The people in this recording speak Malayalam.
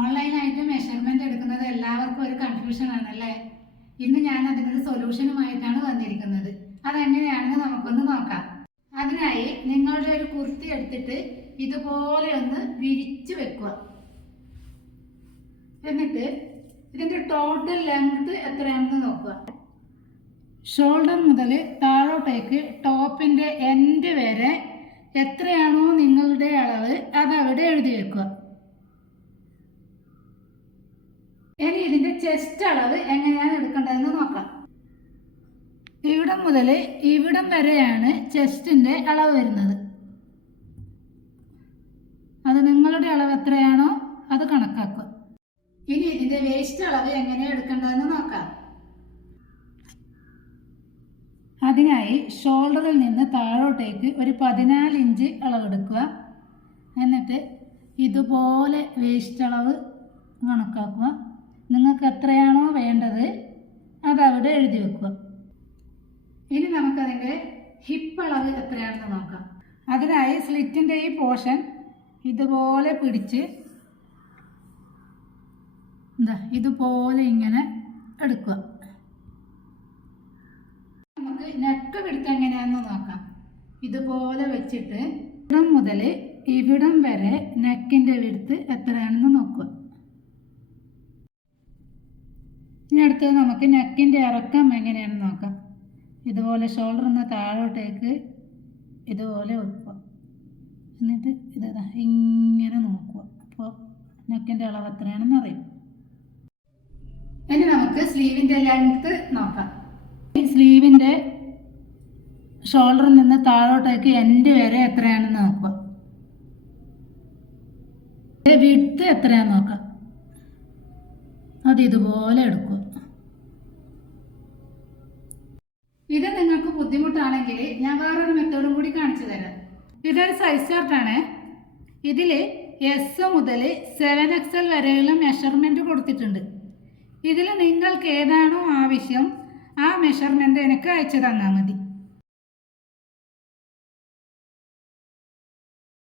ഓൺലൈനായിട്ട് മെഷർമെന്റ് എടുക്കുന്നത് എല്ലാവർക്കും ഒരു കൺഫ്യൂഷൻ ആണല്ലേ. ഇന്ന് ഞാൻ അതിനൊരു സൊല്യൂഷനുമായിട്ടാണ് വന്നിരിക്കുന്നത്. അതെങ്ങനെയാണെന്ന് നമുക്കൊന്ന് നോക്കാം. അതിനായി നിങ്ങളുടെ ഒരു കുർത്തി എടുത്തിട്ട് ഇതുപോലെ ഒന്ന് വിരിച്ചു വെക്കുക. എന്നിട്ട് ഇതിന്റെ ടോട്ടൽ ലെങ്ത് എത്രയാണെന്ന് നോക്കുക. ഷോൾഡർ മുതൽ താഴോട്ടേക്ക് ടോപ്പിന്റെ എൻഡ് വരെ എത്രയാണോ നിങ്ങളുടെ അളവ് അതവിടെ എഴുതി വെക്കുക. ഇനി ഇതിന്റെ ചെസ്റ്റ് അളവ് എങ്ങനെയാണ് എടുക്കേണ്ടതെന്ന് നോക്കാം. ഇവിടം മുതൽ ഇവിടം വരെയാണ് ചെസ്റ്റിന്റെ അളവ് വരുന്നത്. അത് നിങ്ങളുടെ അളവ് എത്രയാണോ അത് കണക്കാക്കുക. ഇനി ഇതിന്റെ വേസ്റ്റ് അളവ് എങ്ങനെയാണ് എടുക്കേണ്ടതെന്ന് നോക്കാം. അതിനായി ഷോൾഡറിൽ നിന്ന് താഴോട്ടേക്ക് ഒരു 14 ഇഞ്ച് അളവെടുക്കുക. എന്നിട്ട് ഇതുപോലെ വേസ്റ്റ് അളവ് കണക്കാക്കുക. നിങ്ങൾക്ക് എത്രയാണോ വേണ്ടത് അതവിടെ എഴുതി വെക്കുക. ഇനി നമുക്കതിൻ്റെ ഹിപ്പ് അളവ് എത്രയാണെന്ന് നോക്കാം. അതിനായി സ്ലിറ്റിൻ്റെ ഈ പോർഷൻ ഇതുപോലെ പിടിച്ച് ഇതുപോലെ ഇങ്ങനെ എടുക്കുക. നമുക്ക് നെക്ക് പിടുത്തം എങ്ങനെയാണെന്ന് നോക്കാം. ഇതുപോലെ വെച്ചിട്ട് ഇവിടം മുതൽ ഇവിടം വരെ നെക്കിൻ്റെ വിടുത്ത് എത്രയാണെന്ന് നോക്കുക. ഇനി അടുത്തത് നമുക്ക് നെക്കിൻ്റെ ഇറക്കം എങ്ങനെയാണെന്ന് നോക്കാം. ഇതുപോലെ ഷോൾഡറിൽ നിന്ന് താഴോട്ടേക്ക് ഇതുപോലെ വെക്കുക. എന്നിട്ട് ഇങ്ങനെ നോക്കുക. അപ്പോൾ നെക്കിൻ്റെ അളവ് എത്രയാണെന്ന് അറിയും. ഇനി നമുക്ക് സ്ലീവിൻ്റെ ലെങ്ത് നോക്കാം. ഈ സ്ലീവിൻ്റെ ഷോൾഡറിൽ നിന്ന് താഴോട്ടേക്ക് എൻഡ് വരെ എത്രയാണെന്ന് നോക്കുക. വിഡ്ത്ത് എത്രയാണെന്ന് നോക്കാം. അത് ഇതുപോലെ എടുക്കുക. ഇത് നിങ്ങൾക്ക് ബുദ്ധിമുട്ടാണെങ്കിൽ ഞാൻ വേറൊരു മെത്തേഡും കൂടി കാണിച്ചു തരാം. ഇതൊരു സൈസ് ചാർട്ടാണ്. ഇതിൽ S മുതൽ 7XL വരെയുള്ള മെഷർമെൻറ്റ് കൊടുത്തിട്ടുണ്ട്. ഇതിൽ നിങ്ങൾക്ക് ഏതാണോ ആവശ്യം ആ മെഷർമെൻറ്റ് എനിക്ക് അയച്ചു തന്നാൽ മതി.